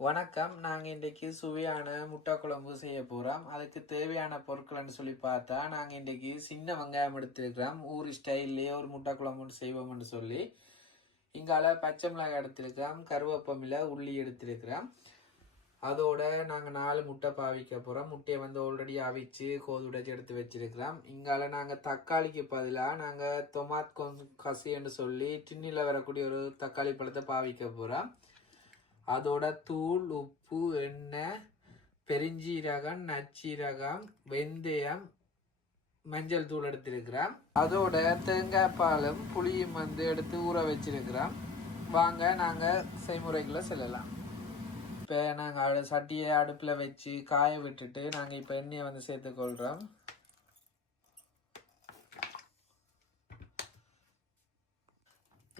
வணக்கம். நாங்கள் இன்றைக்கு சுவையான முட்டை குழம்பு செய்ய போகிறோம் அதுக்கு தேவையான பொருட்கள்னு சொல்லி பார்த்தா நாங்கள் இன்றைக்கு சின்ன வெங்காயம் எடுத்திருக்கிறோம். ஊர் ஸ்டைல்லையே ஒரு முட்டை குழம்புன்னு செய்வோம்னு சொல்லி. இங்கால பச்சை மிளகாய் எடுத்திருக்கிறோம். கருவேப்பமில்லை உள்ளி எடுத்திருக்கிறோம். அதோட நாங்கள் நாலு முட்டை பாவிக்க போகிறோம் முட்டையை வந்து ஆல்ரெடி அவிச்சு கோதுடைச்சி எடுத்து வச்சிருக்கிறோம். இங்கால நாங்கள் தக்காளிக்கு பதிலாக நாங்கள் தொமாத் கொன் கசின்னு சொல்லி டின்னில் வரக்கூடிய ஒரு தக்காளி பழத்தை பாவிக்க போகிறோம் அதோட தூள் உப்பு எண்ணெய் பெருஞ்சீரகம் நச்சீரகம் வெந்தயம் மஞ்சள் தூள் எடுத்திருக்கிறோம் அதோட தேங்காய் பாலும் புளியும் வந்து எடுத்து ஊற வச்சிருக்கிறோம் வாங்க நாங்கள் செய்முறைகளை செல்லலாம். இப்போ நாங்கள் சட்டியை அடுப்பில் வச்சு காய விட்டுட்டு நாங்கள் இப்போ எண்ணெயை வந்து சேர்த்துக்கொள்கிறோம்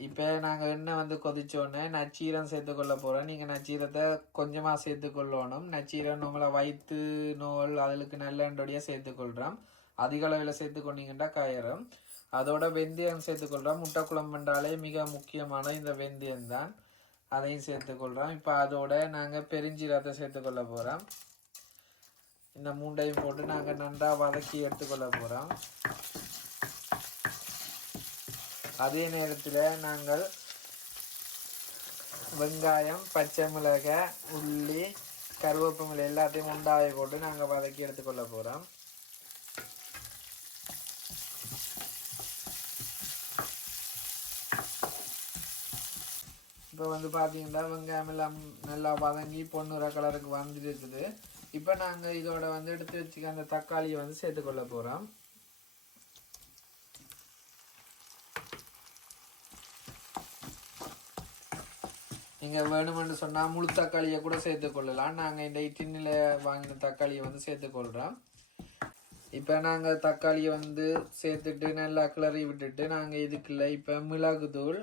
இப்போ நாங்கள் எண்ணெய் வந்து கொதிச்சோடனே நச்சீரம் சேர்த்துக்கொள்ள போகிறோம் நீங்கள் நச்சீரத்தை கொஞ்சமாக சேர்த்துக்கொள்ளணும். நச்சீரம் உங்களை வயிற்று நோல் அதுக்கு நல்லெண்டோடைய சேர்த்துக்கொள்கிறோம் அதிக அளவில் சேர்த்துக்கொண்டீங்கன்னா காயறம். அதோட வெந்தயம் சேர்த்துக்கொள்கிறோம் முட்டை குழம்புன்றாலே மிக முக்கியமான இந்த வெந்தயம் தான். அதையும் சேர்த்துக்கொள்கிறோம் இப்போ அதோட நாங்கள் பெருஞ்சீரத்தை சேர்த்துக்கொள்ள போகிறோம் இந்த மூண்டையும் போட்டு நாங்கள் நன்றாக வதக்கி எடுத்துக்கொள்ள போகிறோம் அதே நேரத்தில் நாங்கள் வெங்காயம் பச்சை மிளகாய் உள்ளி கருவேப்பமில்லை எல்லாத்தையும் உண்டாவை போட்டு நாங்கள் வதக்கி எடுத்துக்கொள்ள போகிறோம் இப்போ வந்து பார்த்தீங்கன்னா வெங்காயம் எல்லாம் நல்லா வதங்கி பொண்ணுற கலருக்கு வந்துட்டு இருக்குது. இப்போ நாங்கள் இதோட வந்து எடுத்து வச்சுக்க அந்த தக்காளியை வந்து சேர்த்துக்கொள்ள போகிறோம் நீங்கள் வேணுமென்று சொன்னால் முழு தக்காளியை கூட சேர்த்துக்கொள்ளலாம் நாங்கள் இந்த டின்னில் வாங்கின தக்காளியை வந்து சேர்த்துக்கொள்கிறோம் இப்போ நாங்கள் தக்காளியை வந்து சேர்த்துட்டு நல்லா கிளறி விட்டுட்டு நாங்கள் இதுக்குள்ள இப்போ மிளகு தூள்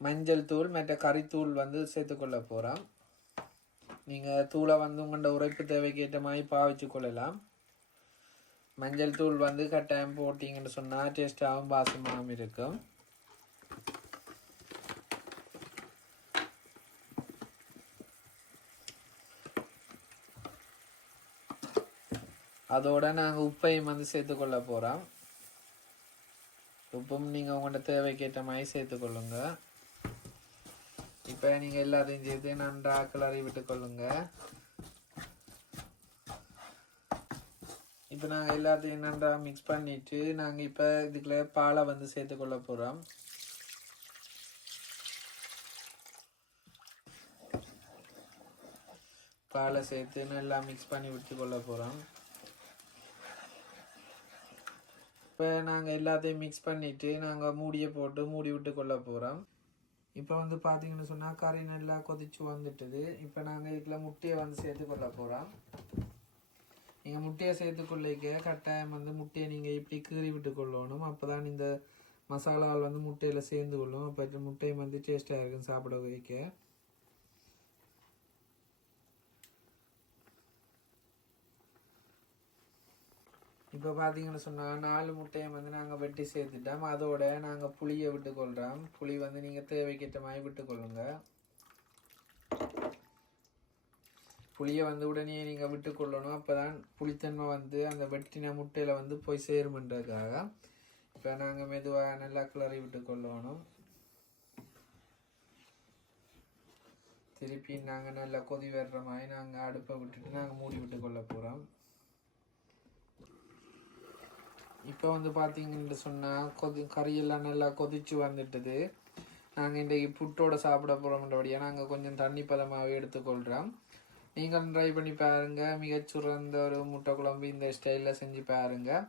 மஞ்சள் தூள் மற்ற கறித்தூள் வந்து சேர்த்துக்கொள்ள போகிறோம் நீங்கள் தூளை வந்து உங்களோட உரைப்பு தேவைக்கேற்ற மாதிரி பாவிச்சு கொள்ளலாம். மஞ்சள் தூள் வந்து கட்டாயம் போட்டிங்கன்னு சொன்னால் டேஸ்ட்டாகவும் பாசமாகவும் இருக்கும். அதோட நாங்கள் உப்பையும் வந்து சேர்த்துக்கொள்ள போகிறோம் உப்பும் நீங்கள் உங்களோட தேவைக்கேற்ற மாதிரி சேர்த்துக்கொள்ளுங்க. இப்போ நீங்கள் எல்லாத்தையும் சேர்த்து நன்றாக கிளறி விட்டுக்கொள்ளுங்க இப்போ நாங்கள் எல்லாத்தையும் நன்றாக மிக்ஸ் பண்ணிவிட்டு நாங்கள் இப்போ இதுக்குள்ள பாலை வந்து சேர்த்துக்கொள்ள போகிறோம் பாலை சேர்த்து நல்லா மிக்ஸ் பண்ணி விட்டு கொள்ள போகிறோம் இப்போ நாங்கள் எல்லாத்தையும் மிக்ஸ் பண்ணிவிட்டு நாங்கள் மூடியை போட்டு மூடி விட்டு கொள்ள போகிறோம் இப்போ வந்து பார்த்தீங்கன்னு சொன்னால் கறி நல்லா கொதிச்சு வந்துட்டுது. இப்போ நாங்கள் இதில் முட்டையை வந்து சேர்த்து கொள்ள போகிறோம் நீங்கள் முட்டையை சேர்த்துக்கொள்ளிக்க கட்டாயம் வந்து முட்டையை நீங்கள் இப்படி கீறி விட்டு கொள்ளணும். அப்போ தான் இந்த மசாலாவில் வந்து முட்டையில் சேர்ந்து கொள்ளும். அப்போ முட்டையை வந்து டேஸ்ட்டாக இருக்கும் சாப்பிட வைக்க இப்போ பார்த்தீங்கன்னு சொன்னால் நாலு முட்டையை வந்து நாங்கள் வெட்டி சேர்த்துட்டோம். அதோட நாங்கள் புளியை விட்டுக்கொள்கிறோம் புளி வந்து நீங்கள் தேவைக்கேற்ற மாதிரி விட்டுக்கொள்ளுங்க. புளியை வந்து உடனே நீங்கள் விட்டுக்கொள்ளணும். அப்போ தான் புளித்தன்மை வந்து அந்த வெட்டின முட்டையில் வந்து போய் சேருமன்றதுக்காக இப்போ நாங்கள் மெதுவாக நல்லா கிளறி விட்டுக்கொள்ளணும். திருப்பி நாங்கள் நல்லா கொதி வர்ற மாதிரி நாங்கள் அடுப்பை விட்டுட்டு நாங்கள் மூடி விட்டு கொள்ள போகிறோம் இப்போ வந்து பார்த்தீங்கன்னு சொன்னால் கொதி கறியெல்லாம் நல்லா கொதிச்சு வந்துட்டுது. நாங்கள் இன்றைக்கு புட்டோட சாப்பிட போகிறோம்ன்றபடியாக நாங்கள் கொஞ்சம் தண்ணி பதமாகவே எடுத்துக்கொள்கிறோம் நீங்களும் ட்ரை பண்ணி பாருங்கள் மிகச்சிறந்த ஒரு முட்டை குழம்பு இந்த ஸ்டைலில் செஞ்சு பாருங்கள்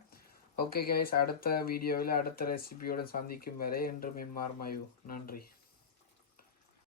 ஓகே கைஸ் அடுத்த வீடியோவில் அடுத்த ரெசிபியோடு சந்திக்கும் வரை என்று இம்மார் மயூ. நன்றி.